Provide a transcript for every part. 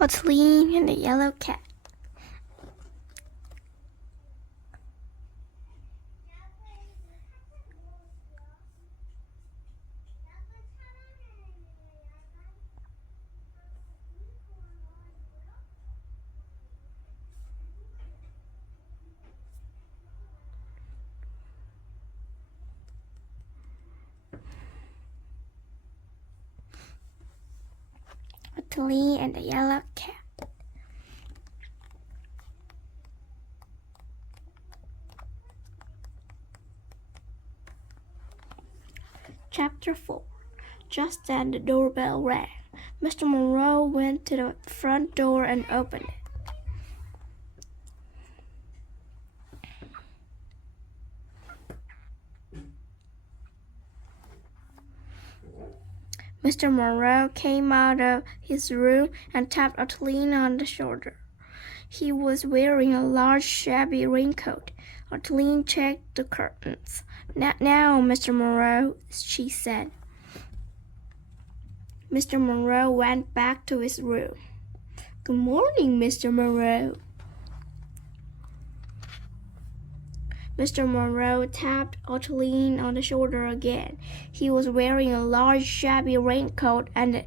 Ottoline and the Yellow Cat. Ottoline and the Yellow Cat. Chapter 4. Just then the doorbell rang. Mr. Monroe went to the front door and opened it. Mr. Monroe came out of his room and tapped Ottoline on the shoulder. He was wearing a large shabby raincoat. Ottoline checked the curtains. "Not now, Mr. Monroe," she said. Mr. Monroe went back to his room. "Good morning, Mr. Monroe." Mr. Monroe tapped Ottoline on the shoulder again. He was wearing a large shabby raincoat and a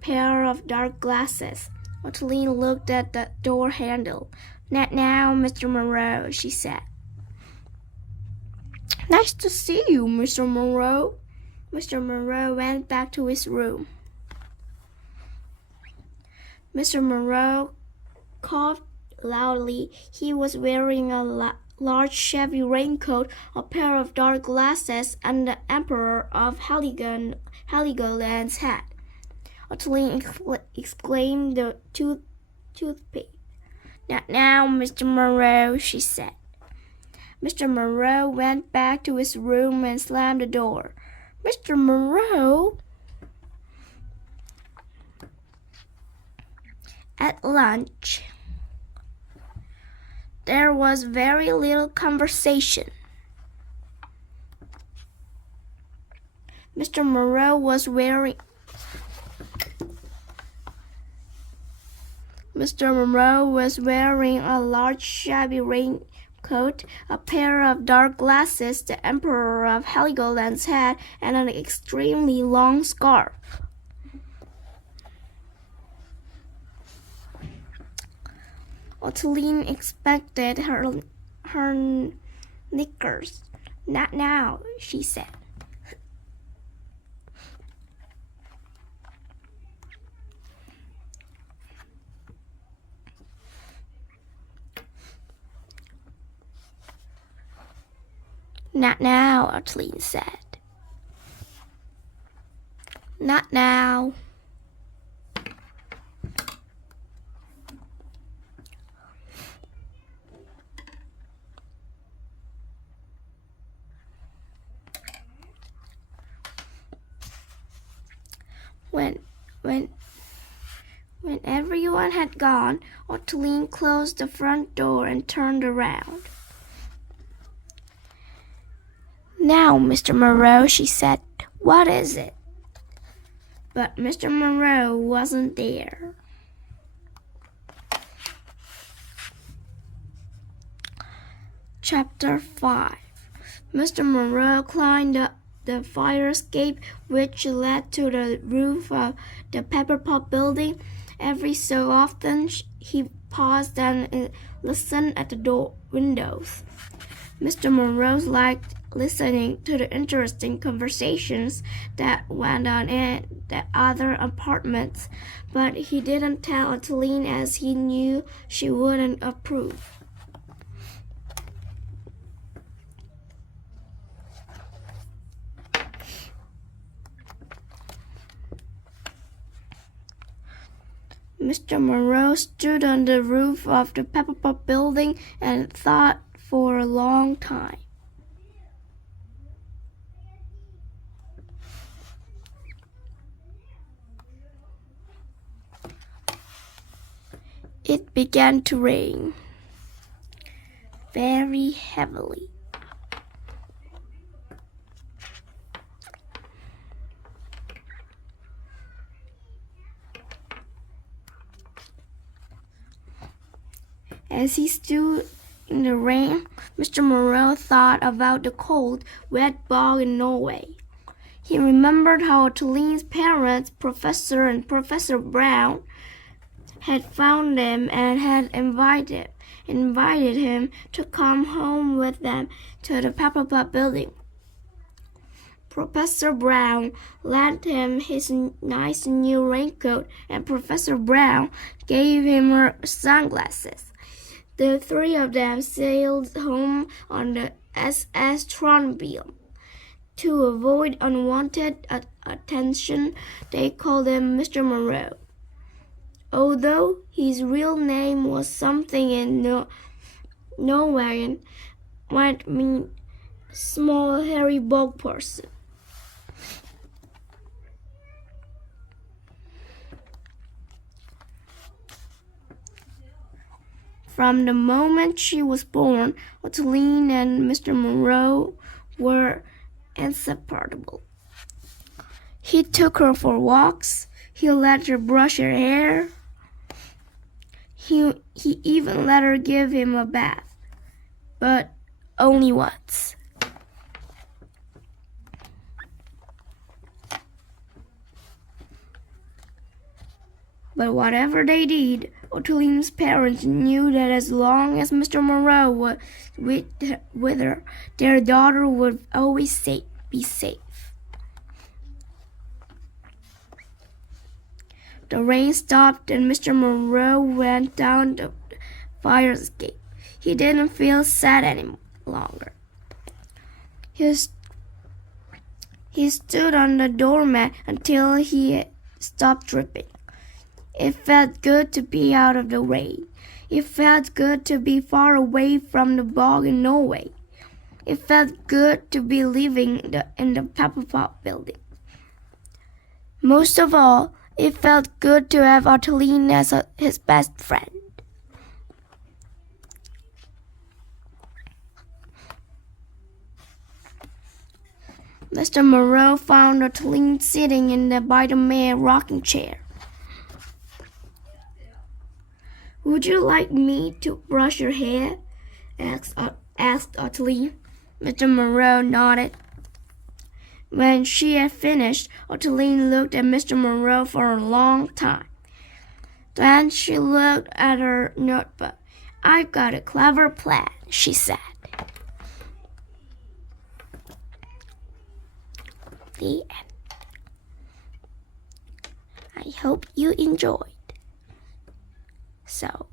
pair of dark glasses. Ottoline looked at the door handle. "Not now, Mr. Monroe," she said. "Nice to see you, Mr. Monroe." Mr. Monroe went back to his room. Mr. Monroe coughed loudly. He was wearing a large shabby raincoat, a pair of dark glasses, and the Emperor of Heligoland's hat. Ottoline exclaimed the toothpick. "Not now, Mr. Monroe," she said. Mr. Monroe went back to his room and slammed the door. "Mr. Monroe." At lunch, there was very little conversation. Mr. Monroe was wearing a large shabby raincoat, a pair of dark glasses, the Emperor of Heligoland's hat, and an extremely long scarf. Ottoline expected her knickers. "Not now," she said. "Not now," Ottoline said. "Not now." When everyone had gone, Ottoline closed the front door and turned around. "Now, Mr. Monroe," she said, "what is it?" But Mr. Monroe wasn't there. Chapter 5. Mr. Monroe climbed up the fire escape, which led to the roof of the Pepper Pot building. Every so often he paused and listened at the windows. Mr. Monroe liked listening to the interesting conversations that went on in the other apartments, but he didn't tell Ottoline as he knew she wouldn't approve. Mr. Monroe stood on the roof of the Pepper Pot building and thought for a long time. It began to rain very heavily. As he stood in the rain, Mr. Moreau thought about the cold, wet bog in Norway. He remembered how Ottoline's parents, Professor and Professor Brown, had found him and had invited him to come home with them to the Pepper Pot building. Professor Brown lent him his nice new raincoat, and Professor Brown gave him her sunglasses. The three of them sailed home on the SS Trondheim. To avoid unwanted attention, they called him Mr. Moreau. Although his real name was something in Norwegian, might mean small hairy bog person. From the moment she was born, Ottoline and Mr. Moreau were inseparable. He took her for walks. He let her brush her hair. He even let her give him a bath, but only once. But whatever they did, Ottoline's parents knew that as long as Mr. Moreau was with her, their daughter would always be safe. The rain stopped and Mr. Moreau went down the fire escape. He didn't feel sad any longer. He stood on the doormat until he stopped dripping. It felt good to be out of the rain. It felt good to be far away from the bog in Norway. It felt good to be living in the Pepper Pot building. Most of all, it felt good to have Ottoline as his best friend. Mr. Moreau found Ottoline sitting by the main rocking chair. "Would you like me to brush your hair?" asked Ottoline. Mr. Moreau nodded. When she had finished, Ottoline looked at Mr. Moreau for a long time. Then she looked at her notebook. "I've got a clever plan," she said. The end. I hope you enjoyed. So